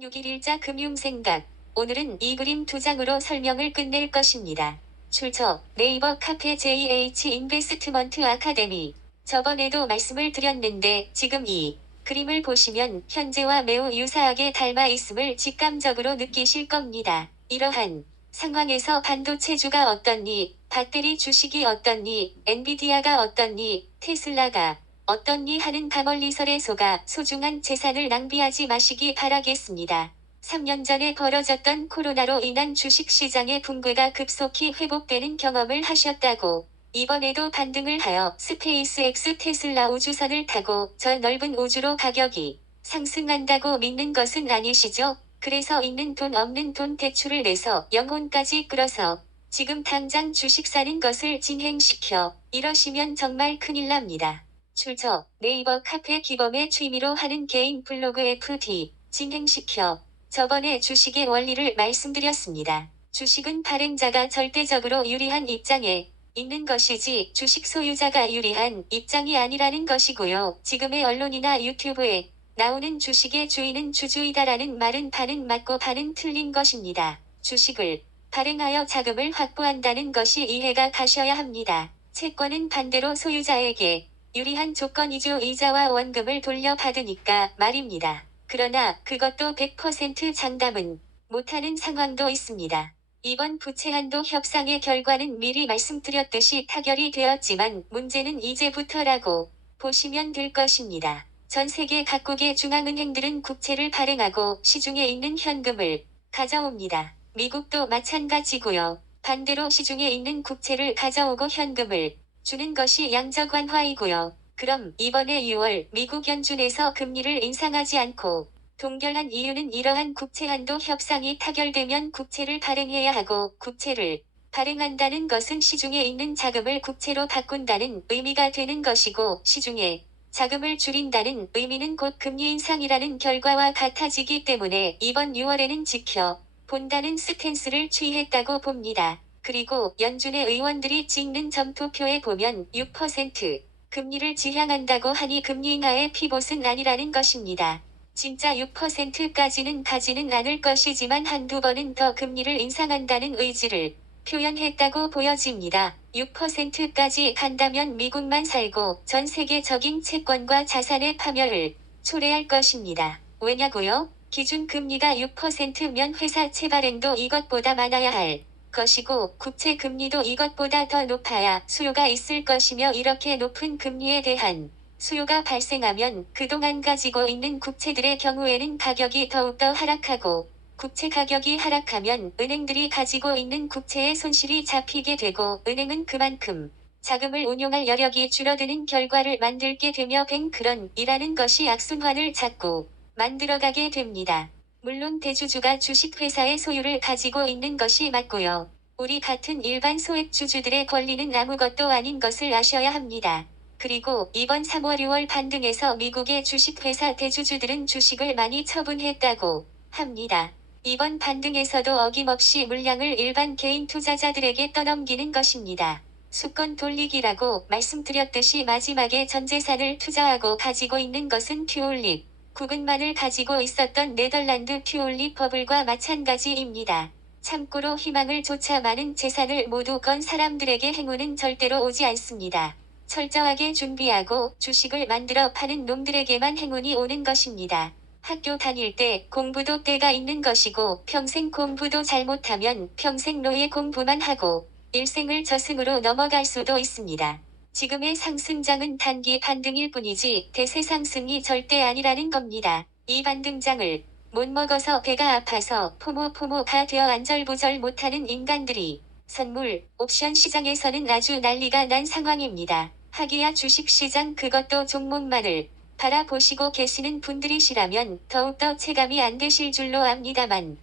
16일자 금융생각. 오늘은 이 그림 두 장으로 설명을 끝낼 것입니다. 출처 네이버 카페 JH 인베스트먼트 아카데미. 저번에도 말씀을 드렸는데 지금 이 그림을 보시면 현재와 매우 유사하게 닮아 있음을 직감적으로 느끼실 겁니다. 이러한 상황에서 반도체주가 어떻니, 배터리 주식이 어떻니, 엔비디아가 어떻니, 테슬라가 어떻니 하는 가멀리설에 속아 소중한 재산을 낭비하지 마시기 바라겠습니다. 3년 전에 벌어졌던 코로나로 인한 주식시장의 붕괴가 급속히 회복되는 경험을 하셨다고, 이번에도 반등을 하여 스페이스X 테슬라 우주선을 타고 저 넓은 우주로 가격이 상승한다고 믿는 것은 아니시죠? 그래서 있는 돈 없는 돈 대출을 내서 영혼까지 끌어서 지금 당장 주식 사는 것을 진행시켜 이러시면 정말 큰일 납니다. 출처 네이버 카페 기범의 취미로 하는 개인 블로그 FT 진행시켜 저번에 주식의 원리를 말씀드렸습니다. 주식은 발행자가 절대적으로 유리한 입장에 있는 것이지 주식 소유자가 유리한 입장이 아니라는 것이고요. 지금의 언론이나 유튜브에 나오는 주식의 주인은 주주이다라는 말은 반은 맞고 반은 틀린 것입니다. 주식을 발행하여 자금을 확보한다는 것이 이해가 가셔야 합니다. 채권은 반대로 소유자에게 유리한 조건이죠. 이자와 원금을 돌려받으니까 말입니다. 그러나 그것도 100% 장담은 못하는 상황도 있습니다. 이번 부채한도 협상의 결과는 미리 말씀드렸듯이 타결이 되었지만 문제는 이제부터라고 보시면 될 것입니다. 전 세계 각국의 중앙은행들은 국채를 발행하고 시중에 있는 현금을 가져옵니다. 미국도 마찬가지고요. 반대로 시중에 있는 국채를 가져오고 현금을 주는 것이 양적 완화이고요. 그럼 이번에 6월 미국 연준에서 금리를 인상하지 않고 동결한 이유는 이러한 국채한도 협상이 타결되면 국채를 발행해야 하고, 국채를 발행한다는 것은 시중에 있는 자금을 국채로 바꾼다는 의미가 되는 것이고, 시중에 자금을 줄인다는 의미는 곧 금리 인상이라는 결과와 같아지기 때문에 이번 6월에는 지켜 본다는 스탠스를 취했다고 봅니다. 그리고 연준의 의원들이 찍는 점투표에 보면 6% 금리를 지향한다고 하니 금리 인하의 피봇은 아니라는 것입니다. 진짜 6%까지는 가지는 않을 것이지만 한두 번은 더 금리를 인상한다는 의지를 표현했다고 보여집니다. 6%까지 간다면 미국만 살고 전 세계적인 채권과 자산의 파멸을 초래할 것입니다. 왜냐고요? 기준금리가 6%면 회사 채발행도 이것보다 많아야 할 것이고 국채 금리도 이것보다 더 높아야 수요가 있을 것이며, 이렇게 높은 금리에 대한 수요가 발생하면 그동안 가지고 있는 국채들의 경우에는 가격이 더욱더 하락하고, 국채 가격이 하락하면 은행들이 가지고 있는 국채에 손실이 잡히게 되고, 은행은 그만큼 자금을 운용할 여력이 줄어드는 결과를 만들게 되며 뱅크런이라는 것이 악순환을 자꾸 만들어가게 됩니다. 물론 대주주가 주식회사의 소유를 가지고 있는 것이 맞고요. 우리 같은 일반 소액주주들의 권리는 아무것도 아닌 것을 아셔야 합니다. 그리고 이번 3월 6월 반등에서 미국의 주식회사 대주주들은 주식을 많이 처분했다고 합니다. 이번 반등에서도 어김없이 물량을 일반 개인 투자자들에게 떠넘기는 것입니다. 수권 돌리기라고 말씀드렸듯이 마지막에 전 재산을 투자하고 가지고 있는 것은 튜올립 국은만을 가지고 있었던 네덜란드 튜올립 버블과 마찬가지입니다. 참고로 희망을 조차 많은 재산을 모두 건 사람들에게 행운은 절대로 오지 않습니다. 철저하게 준비하고 주식을 만들어 파는 놈들에게만 행운이 오는 것입니다. 학교 다닐 때 공부도 때가 있는 것이고, 평생 공부도 잘못하면 평생 노예 공부만 하고 일생을 저승으로 넘어갈 수도 있습니다. 지금의 상승장은 단기 반등일 뿐이지 대세 상승이 절대 아니라는 겁니다. 이 반등장을 못 먹어서 배가 아파서 포모가 되어 안절부절 못하는 인간들이 선물, 옵션 시장에서는 아주 난리가 난 상황입니다. 하기야 주식시장 그것도 종목만을 바라보시고 계시는 분들이시라면 더욱더 체감이 안 되실 줄로 압니다만,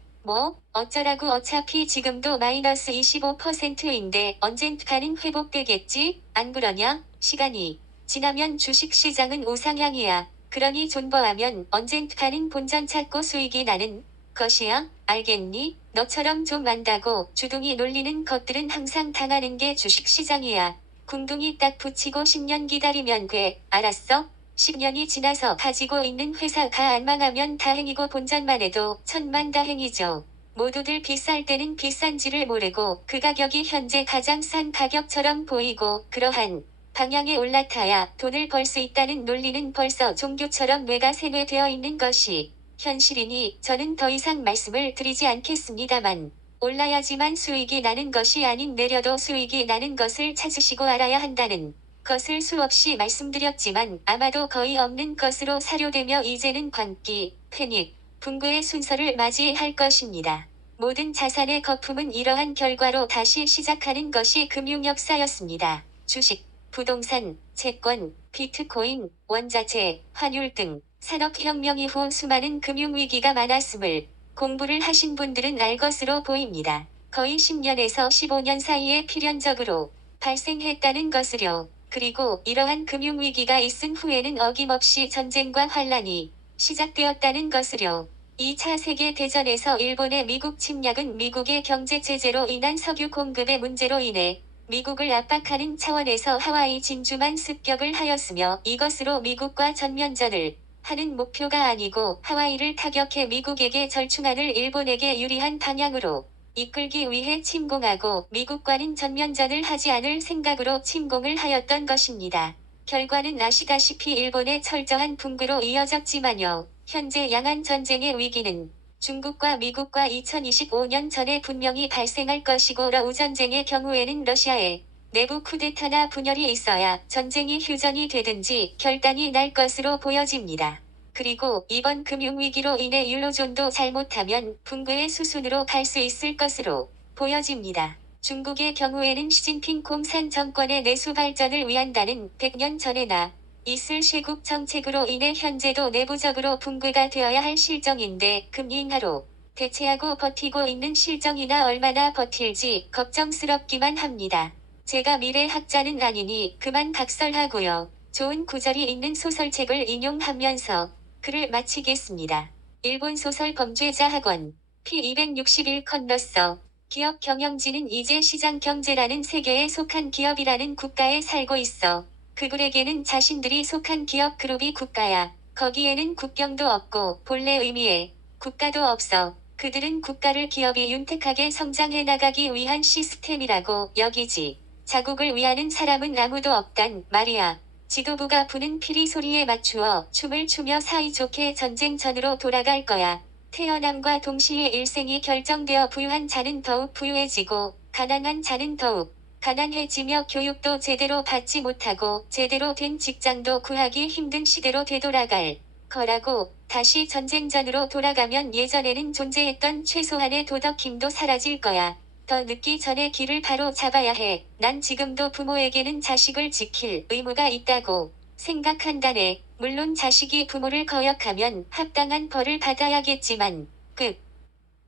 어쩌라고 어차피 지금도 마이너스 25%인데 언젠가는 회복되겠지? 안 그러냐? 시간이 지나면 주식시장은 우상향이야. 그러니 존버하면 언젠가는 본전 찾고 수익이 나는 것이야. 알겠니? 너처럼 좀 안다고 주둥이 놀리는 것들은 항상 당하는 게 주식시장이야. 궁둥이 딱 붙이고 10년 기다리면 돼. 알았어? 10년이 지나서 가지고 있는 회사가 안 망하면 다행이고 본전만 해도 천만다행이죠. 모두들 비쌀 때는 비싼지를 모르고 그 가격이 현재 가장 싼 가격처럼 보이고 그러한 방향에 올라타야 돈을 벌 수 있다는 논리는 벌써 종교처럼 뇌가 세뇌되어 있는 것이 현실이니 저는 더 이상 말씀을 드리지 않겠습니다만 올라야지만 수익이 나는 것이 아닌 내려도 수익이 나는 것을 찾으시고 알아야 한다는 것을 수없이 말씀드렸지만 아마도 거의 없는 것으로 사료되며 이제는 광기, 패닉, 붕괴의 순서를 맞이할 것입니다. 모든 자산의 거품은 이러한 결과로 다시 시작하는 것이 금융 역사였습니다. 주식, 부동산, 채권, 비트코인, 원자재, 환율 등 산업혁명 이후 수많은 금융위기가 많았음을 공부를 하신 분들은 알 것으로 보입니다. 거의 10년에서 15년 사이에 필연적으로 발생했다는 것을요. 그리고 이러한 금융위기가 있은 후에는 어김없이 전쟁과 환란이 시작되었다는 것을요. 2차 세계대전에서 일본의 미국 침략은 미국의 경제제재로 인한 석유 공급의 문제로 인해 미국을 압박하는 차원에서 하와이 진주만 습격을 하였으며 이것으로 미국과 전면전을 하는 목표가 아니고 하와이를 타격해 미국에게 절충안을 일본에게 유리한 방향으로 이끌기 위해 침공하고 미국과는 전면전을 하지 않을 생각으로 침공을 하였던 것입니다. 결과는 아시다시피 일본의 철저한 붕괴로 이어졌지만요. 현재 양안 전쟁의 위기는 중국과 미국과 2025년 전에 분명히 발생할 것이고 러우 전쟁의 경우에는 러시아의 내부 쿠데타나 분열이 있어야 전쟁이 휴전이 되든지 결단이 날 것으로 보여집니다. 그리고 이번 금융위기로 인해 유로존도 잘못하면 붕괴의 수순으로 갈 수 있을 것으로 보여집니다. 중국의 경우에는 시진핑 공산 정권의 내수 발전을 위한다는 100년 전에나 있을 쇄국 정책으로 인해 현재도 내부적으로 붕괴가 되어야 할 실정인데 금리 인하로 대체하고 버티고 있는 실정이나 얼마나 버틸지 걱정스럽기만 합니다. 제가 미래학자는 아니니 그만 각설하고요. 좋은 구절이 있는 소설책을 인용하면서 글을 마치겠습니다. 일본 소설 범죄자 학원 P261 컨너서 기업 경영진은 이제 시장 경제라는 세계에 속한 기업이라는 국가에 살고 있어. 그들에게는 자신들이 속한 기업 그룹이 국가야. 거기에는 국경도 없고 본래 의미의 국가도 없어. 그들은 국가를 기업이 윤택하게 성장해 나가기 위한 시스템이라고 여기지. 자국을 위하는 사람은 아무도 없단 말이야. 지도부가 부는 피리 소리에 맞추어 춤을 추며 사이좋게 전쟁전으로 돌아갈 거야. 태어남과 동시에 일생이 결정되어 부유한 자는 더욱 부유해지고 가난한 자는 더욱 가난해지며 교육도 제대로 받지 못하고 제대로 된 직장도 구하기 힘든 시대로 되돌아갈 거라고. 다시 전쟁전으로 돌아가면 예전에는 존재했던 최소한의 도덕 힘도 사라질 거야. 더 늦기 전에 길을 바로 잡아야 해. 난 지금도 부모에게는 자식을 지킬 의무가 있다고 생각한다네. 물론 자식이 부모를 거역하면 합당한 벌을 받아야겠지만 끝.